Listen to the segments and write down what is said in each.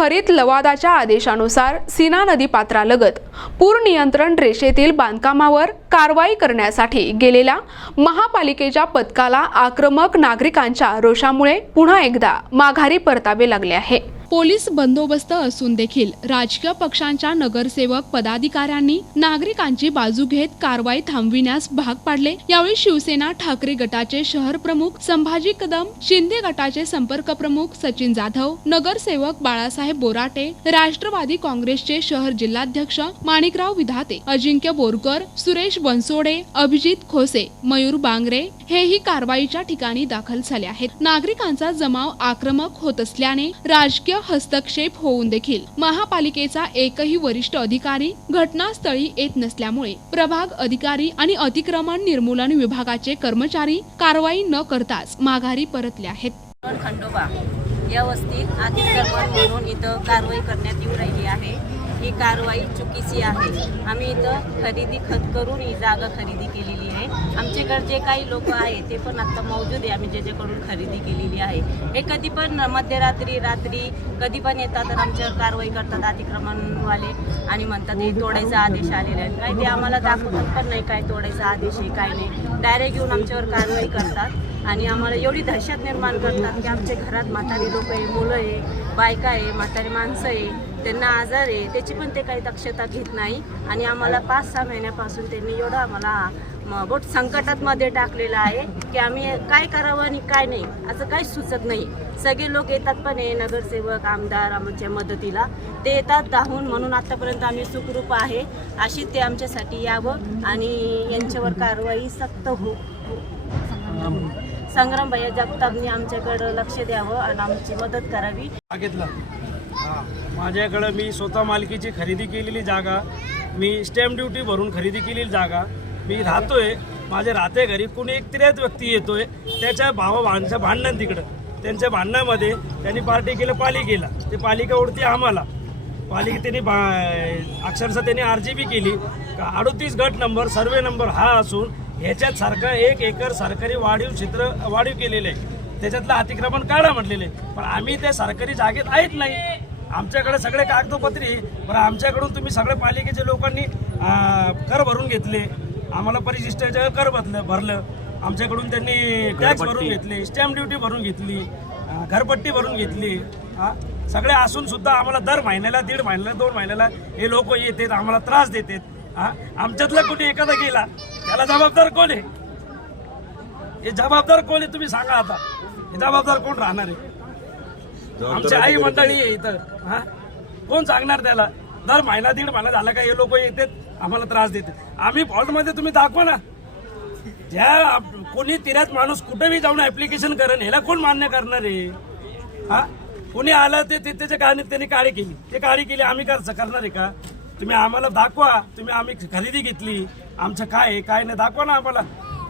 हरित लवादाच्या आदेशानुसार सीना नदी पात्रालगत पूर नियंत्रण रेषेतील बांधकामावर कारवाई करण्यासाठी गेलेल्या महापालिकेच्या पथकाला आक्रमक नागरिकांच्या रोषामुळे पुन्हा एकदा माघारी परतावे लागले आहे। पोलीस बंदोबस्त असून देखील राजकीय पक्षांच्या नगरसेवक पदाधिकाऱ्यांनी नागरिकांची बाजू घेत कारवाई थांबविण्यास भाग पाडले। यावेळी शिवसेना ठाकरे गटाचे शहर प्रमुख संभाजी कदम, शिंदे गटाचे संपर्क प्रमुख सचिन जाधव, नगरसेवक बाळासाहेब बोराटे, राष्ट्रवादी काँग्रेसचे शहर जिल्हाध्यक्ष माणिकराव विधाते, अजिंक्य बोरकर, सुरेश बनसोडे, अभिजित खोसे, मयूर बांगरे हेही कारवाईच्या ठिकाणी दाखल झाले आहेत। नागरिकांचा जमाव आक्रमक होत असल्याने राजकीय हस्तक्षेप होऊन देखील महापालिकेचा एकही वरिष्ठ अधिकारी घटनास्थळी येत नसल्यामुळे प्रभाग अधिकारी आणि अतिक्रमण निर्मूलन विभागाचे कर्मचारी कारवाई न करताच माघारी परतले आहेत। खंडोबा या वस्तीत अतिक्रमण म्हणून इथं कारवाई करण्यात येऊ राहिली आहे। ही कारवाई चुकीची आहे। आम्ही इथं खरेदी खत करून ही जागा खरेदी केलेली आहे। आमच्याकडे जे काही लोक आहेत ते पण आता मौजूद आहे, आम्ही ज्याच्याकडून खरेदी केलेली आहे। हे कधी पण मध्यरात्री रात्री कधी पण येतात आणि आमच्यावर कारवाई करतात अतिक्रमणवाले आणि म्हणतात हे तोडायचा आदेश आलेला आहे। काय ते आम्हाला दाखवतात पण नाही काय तोडायचा आदेश आहे काय नाही, डायरेक्ट येऊन आमच्यावर कारवाई करतात आणि आम्हाला एवढी दहशत निर्माण करतात की आमच्या घरात म्हातारी लोक आहे, मुलं आहे, बायका आहे, म्हातारी माणसं आहे, त्यांना आजार आहे, त्याची पण ते काही दक्षता घेत नाही आणि आम्हाला 5-6 महिन्यापासून त्यांनी एवढं आम्हाला बोट संकटात मध्ये टाकलेलं आहे की आम्ही काय करावं आणि काय नाही असं काही सुचत नाही। सगळे लोक येतात पण आहे, नगरसेवक आमदार आमच्या मदतीला ते येतात धावून, म्हणून आतापर्यंत आम्ही सुखरूप आहे। अशी ते आमच्यासाठी यावं आणि यांच्यावर कारवाई सक्त हो। संग्राम भैया जगतापनी आमच्याकडे लक्ष द्यावं आणि आमची मदत करावी। माझ्याकडे मी स्वतः मालकीची खरेदी केलेली जागा, मी स्टॅम्प ड्युटी भरून खरेदी केलेली जागा, मी राहतोय, माझ्या राहते घरी कोणी एक तिरेत व्यक्ती येतोय, त्याच्या भावांचं भांडण तिकडं, त्यांच्या भांडणामध्ये त्यांनी पार्टी केलं पालिकेला, ते पालिका उडती आम्हाला, पालिकेने अक्षरशः त्यांनी RGB केली का 38 गट नंबर सर्वे नंबर हा असून ह्याच्यात सारखं 1 एकर सरकारी वाढीव केलेले आहे, त्याच्यातलं अतिक्रमण काढा म्हटलेले, पण आम्ही त्या सरकारी जागेत आहेत नाही। आमच्याकडे सगळे कागदोपत्री, पण आमच्याकडून तुम्ही सगळे पालिकेच्या लोकांनी कर भरून घेतले, आम्हाला परिशिष्टाचं कर भरलं, आमच्याकडून त्यांनी टॅक्स भरून घेतले, स्टॅम्प ड्युटी भरून घेतली, घरपट्टी भरून घेतली, सगळे असून सुद्धा आम्हाला दर महिन्याला 1.5 महिन्याला 2 महिन्याला हे लोक येतात, आम्हाला त्रास देतात। आमच्यातला कोणी एखादा गेला त्याला जबाबदार कोण आहे? हे जबाबदार कोण आहे तुम्ही सांगा आता, हे जबाबदार कोण राहणार आहे? आमची आई मंडळी आहे इथं, कोण सांगणार त्याला? दर महिना 1.5 महिना झाला का हे लोक येतात आम्हाला त्रास देतात। आम्ही फॉल्टमध्ये तुम्ही दाखवा ना, ज्या कोणी तिऱ्यात माणूस कुठेही जाऊन ऍप्लिकेशन करेन ह्याला कोण मान्य करणार आहे? कोणी आलं ते त्याच्या त्यांनी काळी केली, ते काळी केली आम्ही करणार आहे का? तुम्ही आम्हाला दाखवा, तुम्ही आम्ही खरेदी घेतली, आमचं काय आहे काय नाही दाखवा ना आम्हाला।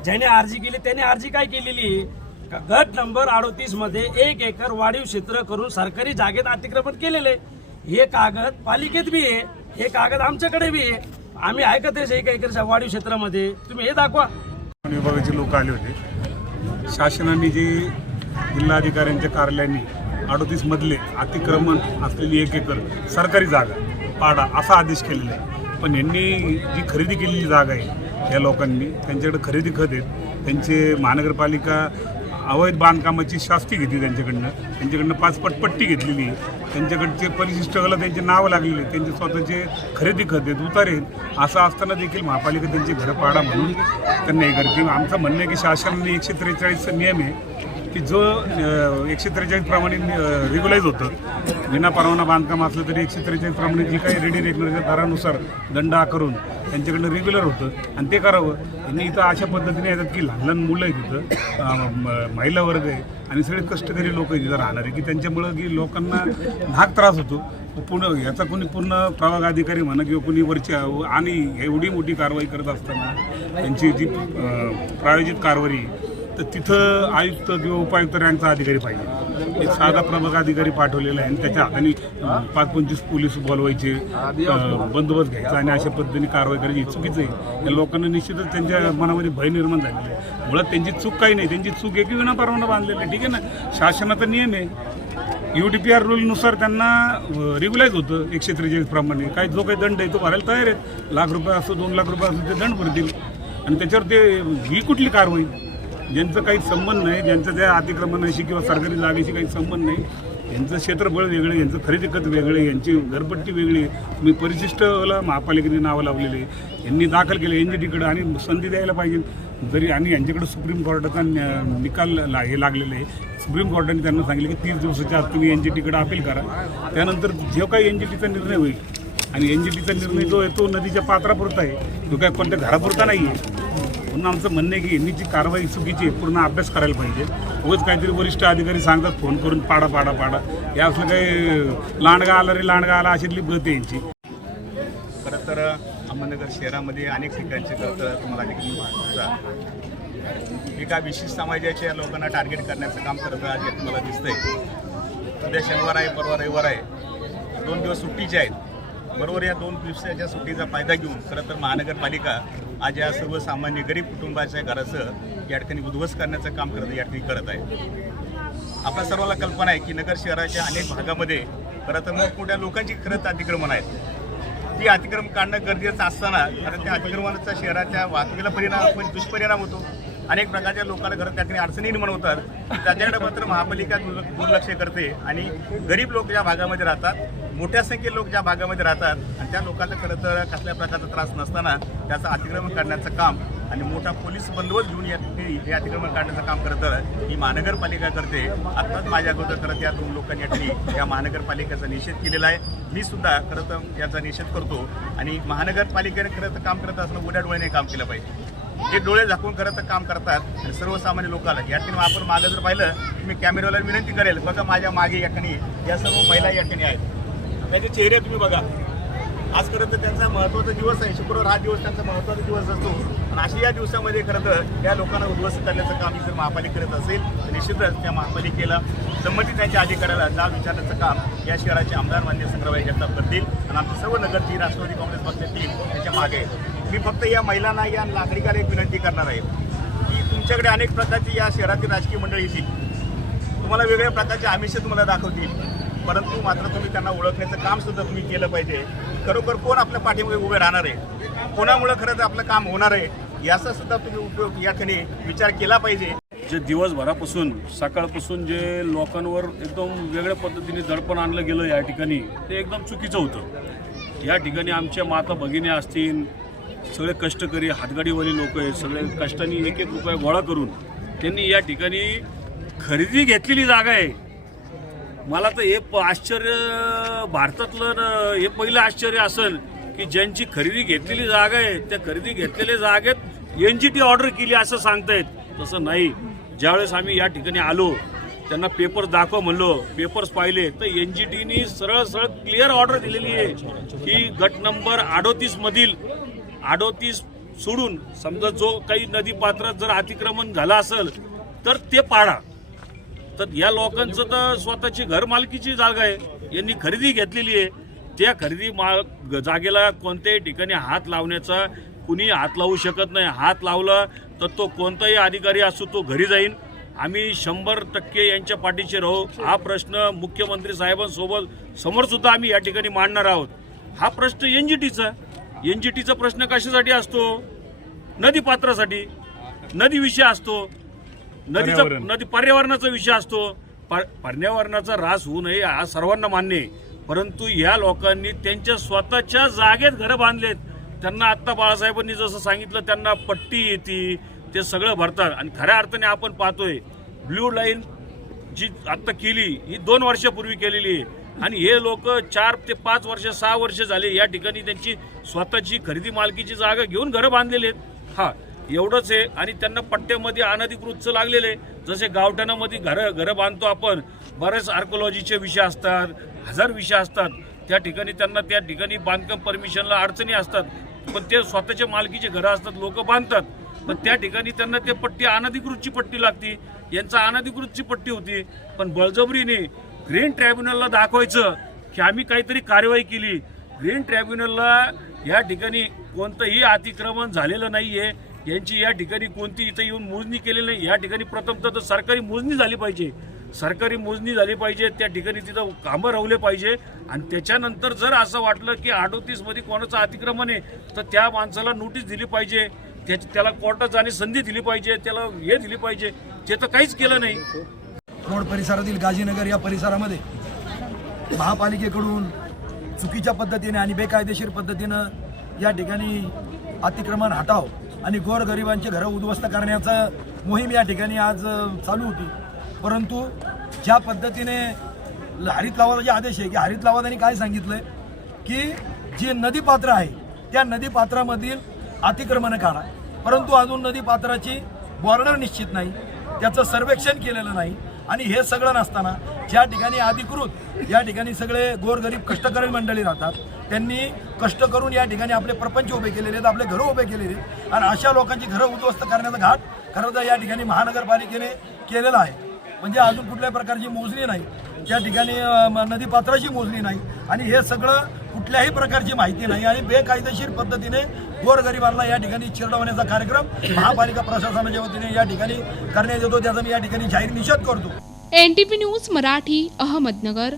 ज्याने अर्जी केली त्याने अर्जी काय केलेली आहे? गट नंबर 38 मध्ये 1 एकर वाढीव क्षेत्र करून सरकारी जागेत अतिक्रमण केलेले, हे कागद पालिकेत बी आहे, हे कागद आमच्याकडे बी आहे, आम्ही आहे का ते 1 एकर वाढीव क्षेत्रामध्ये? तुम्ही हे दाखवा। विभागाचे लोक आले होते, शासनाने जे जिल्हाधिकाऱ्यांच्या कार्यालयांनी 38 मधले अतिक्रमण असलेली 1 एकर सरकारी जागा पाडा असा आदेश केलेला आहे, पण यांनी जी खरेदी केलेली जागा आहे या लोकांनी त्यांच्याकडे खरेदी खत आहेत, त्यांचे महानगरपालिका अवैध बांधकामाची शास्ती घेतली त्यांच्याकडनं 5 पट्टी घेतलेली आहे, त्यांच्याकडचे परिशिष्टाला त्यांचे नावं लागलेले, त्यांचे स्वतःचे खरेदी खत आहेत, उतारे आहेत, असं असताना देखील महापालिका त्यांची घरं पाडा म्हणून त्यांना हे करते। आमचं म्हणणं आहे की शासनाने 143चा नियम आहे की जो 143 प्रमाणे रेग्युलाइज होतं, विना परवाना बांधकाम असलं तरी 143 प्रमाणे जी काही रेडी रेग्युलरच्या दरानुसार दंड आकारून त्यांच्याकडनं रेग्युलर होतं आणि ते करावं। यांनी इथं अशा पद्धतीने येतात की लहान लहान मुलं आहेत तिथं, महिला वर्ग आहे आणि सगळे कष्टकरी लोक आहेत तिथं राहणारे, की त्यांच्यामुळं की लोकांना नाक त्रास होतो। पूर्ण याचा कोणी पूर्ण प्रभाग अधिकारी म्हणा किंवा कोणी वरच्या आणि एवढी मोठी कारवाई करत असताना त्यांची जी प्रायोजित कारवाई तर तिथं आयुक्त किंवा उपायुक्त रँकचा अधिकारी पाहिजे, एक साधा प्रभाग अधिकारी पाठवलेला आहे आणि त्याच्या हाताने 5-25 पोलीस बोलवायचे, बंदोबस्त घ्यायचा आणि अशा पद्धतीने कारवाई करायची चुकीचं आहे। या लोकांना निश्चितच त्यांच्या मनामध्ये भय निर्माण झालेला आहे। मुळात त्यांची चूक काही नाही, त्यांची चूक एक विना परवाना बांधलेली आहे, ठीक आहे ना, शासनाचा नियम आहे। UDPR रूलनुसार त्यांना रेग्युलाइज होतं 143 प्रमाणे. काही जो काही दंड आहे तो भरायला तयार आहेत. ₹1,00,000 असो 2,00,000 असो ते दंड भरतील. आणि त्याच्यावर ते ही कुठली कारवाई? ज्यांचं काही संबंध नाही, ज्यांचं त्या अतिक्रमणाशी किंवा सरकारी जागेशी काही संबंध नाही, यांचं क्षेत्रफळ वेगळं, यांचं खरेदी खत वेगळे, यांची घरपट्टी वेगळी. तुम्ही परिशिष्टला महापालिकेने नावं लावलेले, यांनी दाखल केले NGTकडे आणि संधी द्यायला पाहिजे. जरी आणि यांच्याकडे सुप्रीम कोर्टाचा निकाल हे लागलेला आहे. सुप्रीम कोर्टाने त्यांना सांगितलं की 30 दिवसाच्या आत तुम्ही NGTकडे अपील करा. त्यानंतर जो काही NGTचा निर्णय होईल आणि NGTचा निर्णय जो आहे तो नदीच्या पात्रापुरता आहे, तो काय कोणत्या घरापुरता नाही आहे. म्हणून आमचं म्हणणं आहे की यांनी जी कारवाई चुकीची आहे पूर्ण अभ्यास करायला पाहिजे. उगाच काहीतरी वरिष्ठ अधिकारी सांगतात फोन करून पाडा पाडा पाडा, हे असलं काही लांडगा आला रे लांडगा आला अशीतली गत आहे यांची. खरं तर अहमदनगर शहरामध्ये अनेक ठिकाणचे खरं तुम्हाला देखील एका विशिष्ट समाजाच्या लोकांना टार्गेट करण्याचं काम करत आज मला दिसतंय. उद्या शनिवार आहे, परवा रविवार आहे, 2 दिवस सुट्टीचे आहेत. बरोबर या 2 दिवसाच्या सुट्टीचा फायदा घेऊन खरं तर महानगरपालिका आज या सर्वसामान्य गरीब कुटुंबाच्या घराचं या ठिकाणी उद्ध्वस्त करण्याचं काम या ठिकाणी करत आहे. आपल्या सर्वांना कल्पना आहे की नगर शहराच्या अनेक भागामध्ये खरं तर मोठमोठ्या लोकांची खरंच अतिक्रमण आहेत. ती अतिक्रमण काढणं गरजेचं असताना कारण त्या अतिक्रमणाचा शहराच्या वाहतुकीला दुष्परिणाम होतो. अनेक प्रकारच्या लोकांना घरात त्या ठिकाणी अडचणी निर्माण होतात. त्याच्याकडे मात्र महापालिका दुर्लक्ष करते आणि गरीब लोक ज्या भागामध्ये राहतात, मोठ्या संख्येने लोक ज्या भागामध्ये राहतात आणि त्या लोकांना खरं तर कसल्या प्रकारचा त्रास नसताना त्याचं अतिक्रमण काढण्याचं काम आणि मोठा पोलीस बंदोबस्त घेऊन हे अतिक्रमण काढण्याचं काम करत ही महानगरपालिका करते. आत्ताच माझ्या अगोदर करत या 2 लोकांनी या ठिकाणी या महानगरपालिकेचा निषेध केलेला आहे. मी सुद्धा खरं तर याचा निषेध करतो आणि महानगरपालिकेने खरं तर काम करत असताना उघड्या डोळ्याने काम केलं पाहिजे. हे डोळे झाकून खरं तर काम करतात आणि सर्वसामान्य लोकांना या ठिकाणी आपण मागं जर पाहिलं मी कॅमेराला विनंती करेल, बघा माझ्या मागे या ठिकाणी या सर्व महिला या ठिकाणी आहेत. त्याचे चेहरे तुम्ही बघा. आज खरं तर त्यांचा महत्त्वाचा दिवस आहे. शुक्रवार हा दिवस त्यांचा महत्त्वाचा दिवस असतो आणि अशा या दिवसामध्ये खरं तर या लोकांना उद्ध्वस्त करण्याचं काम जर महापालिका करत असेल तर निश्चितच त्या महापालिकेला संबंधित त्यांच्या अधिकाऱ्याला जाब विचारण्याचं काम या शहराचे आमदार मान्य संग्रामभाई जगताप करतील आणि आमची सर्व नगरची राष्ट्रवादी काँग्रेस पक्षाची त्यांच्या मागे आहे. मी फक्त या महिलांना या नागरिकाला एक विनंती करणार आहे की तुमच्याकडे अनेक प्रकारची या शहरातील राजकीय मंडळी येतील, तुम्हाला वेगवेगळ्या प्रकारचे आमिष तुम्हाला दाखवतील, परंतु मात्र तुम्ही त्यांना ओळखण्याचं काम सुद्धा तुम्ही केलं पाहिजे. खरोखर कोण आपल्या पाठीमागे उभे राहणार आहे, कोणामुळे खरं तर आपलं काम होणार आहे याचा सुद्धा तुम्ही उपयोग या ठिकाणी विचार केला पाहिजे. जे दिवसभरापासून सकाळपासून जे लोकांवर एकदम वेगळ्या पद्धतीने दडपण आणलं गेलं या ठिकाणी ते एकदम चुकीचं होतं. या ठिकाणी आमच्या माता भगिनी असतील, सगळे कष्टकरी हातगाडीवाली लोक आहेत, सगळे कष्टाने 1-1 रुपये गोळा करून त्यांनी या ठिकाणी खरेदी घेतलेली जागा आहे. मला तर हे आश्चर्य भारतातलं हे पहिलं आश्चर्य असेल की ज्यांची खरेदी घेतलेली जागा आहे त्या खरेदी घेतलेल्या जागेत NGT ऑर्डर केली असं सांगतायत. तसं नाही. ज्यावेळेस आम्ही या ठिकाणी आलो त्यांना पेपर्स दाखव म्हणलो, पेपर्स पाहिले तर NGTनी सरळ क्लिअर ऑर्डर दिलेली आहे की गट नंबर 38 मधील 38 सोडून समजा जो काही नदी पात्रात जर अतिक्रमण झालं असेल तर ते पाडा. तर या लोकांचं तर स्वतःची घर मालकीची जागा आहे, यांनी खरेदी घेतलेली आहे. त्या खरेदी जागेला कोणत्याही ठिकाणी हात लावण्याचा कुणी हात लावू शकत नाही. हात लावला तर तो कोणताही अधिकारी असो तो घरी जाईल. आम्ही 100% यांच्या पाठीशी राहू. हा प्रश्न मुख्यमंत्री साहेबांसोबत समोर सुद्धा आम्ही या ठिकाणी मांडणार आहोत. हा प्रश्न NGTचा प्रश्न कशासाठी असतो? नदी पात्रासाठी. नदी विषय असतो, नदी पर्यावरणाचा विषय असतो. पर्यावरणाचा ऱ्हास होऊ नये हा सर्वांना मान्य आहे, परंतु या लोकांनी त्यांच्या स्वतःच्या जागेत घरं बांधलेत. त्यांना आत्ता बाळासाहेबांनी जसं सांगितलं त्यांना पट्टी येते, ते सगळं भरतात. आणि खऱ्या अर्थाने आपण पाहतोय ब्ल्यू लाईन जी आत्ता केली ही 2 वर्षापूर्वी केलेली आहे आणि हे लोक 4 ते 5 वर्ष 6 वर्ष झाले या ठिकाणी त्यांची स्वतःची खरेदी मालकीची जागा घेऊन घरं बांधलेली आहेत. हा एवढंच आहे. आणि त्यांना पट्ट्यामध्ये अनधिकृतचं लागलेले, जसे गावठाणामध्ये घरं बांधतो आपण, बरेच आर्कोलॉजीचे विषय असतात, 1000 विषय असतात. त्या ठिकाणी त्यांना त्या ठिकाणी बांधकाम परमिशनला अडचणी असतात, पण ते स्वतःच्या मालकीचे घरं असतात, लोक बांधतात. पण त्या ठिकाणी त्यांना ते पट्टी अनधिकृतची पट्टी लागती. यांचा अनधिकृतची पट्टी होती, पण बळजबरीने ग्रीन ट्रायब्युनलला दाखवायचं की आम्ही काहीतरी कारवाई केली. ग्रीन ट्रायब्युनलला या ठिकाणी कोणतंही अतिक्रमण झालेलं नाहीये. यांची या ठिकाणी कोणती इथं येऊन मोजणी केलेली नाही. या ठिकाणी प्रथमतः तर सरकारी मोजणी झाली पाहिजे. सरकारी मोजणी झाली पाहिजे, त्या ठिकाणी तिथं कामं रावले पाहिजे आणि त्याच्यानंतर जर असं वाटलं की 38मध्ये कोणाचं अतिक्रमण आहे तर त्या माणसाला नोटीस दिली पाहिजे, त्याला कोर्टात जाण्याची संधी दिली पाहिजे, त्याला हे दिली पाहिजे. ते तर काहीच केलं नाही. रोड परिसरातील गाजीनगर या परिसरामध्ये महापालिकेकडून चुकीच्या पद्धतीने आणि बेकायदेशीर पद्धतीनं या ठिकाणी अतिक्रमण हटाव आणि गोरगरिबांची घरं उद्ध्वस्त करण्याचं मोहीम या ठिकाणी आज चालू होती. परंतु ज्या पद्धतीने हरित लवादाचे आदेश आहे की हरित लवादाने काय सांगितलं की जी नदीपात्र आहे त्या नदीपात्रामधील अतिक्रमणं काढा, परंतु अजून नदीपात्राची बॉर्डर निश्चित नाही, त्याचं सर्वेक्षण केलेलं नाही. आणि हे सगळं नसताना ज्या ठिकाणी अधिकृत या ठिकाणी सगळे गोरगरीब कष्टकरी मंडळी राहतात, त्यांनी कष्ट करून या ठिकाणी आपले प्रपंच उभे केलेले आहेत, आपले घरं उभे केलेले आहेत आणि अशा लोकांची घरं उद्ध्वस्त करण्याचा घाट खरं तर या ठिकाणी महानगरपालिकेने केलेला आहे. म्हणजे अजून कुठल्याही प्रकारची मोजणी नाही, त्या ठिकाणी नदीपात्राची मोजणी नाही आणि हे सगळं कुठल्याही प्रकारची माहिती नाही आणि बेकायदेशीर पद्धतीने गोरगरिबांना या ठिकाणी चिरडवण्याचा कार्यक्रम महापालिका प्रशासनाच्या वतीने या ठिकाणी करण्यात येतो. त्याचा मी या ठिकाणी जाहीर निषेध करतो. NTV news Marathi, Ahmednagar.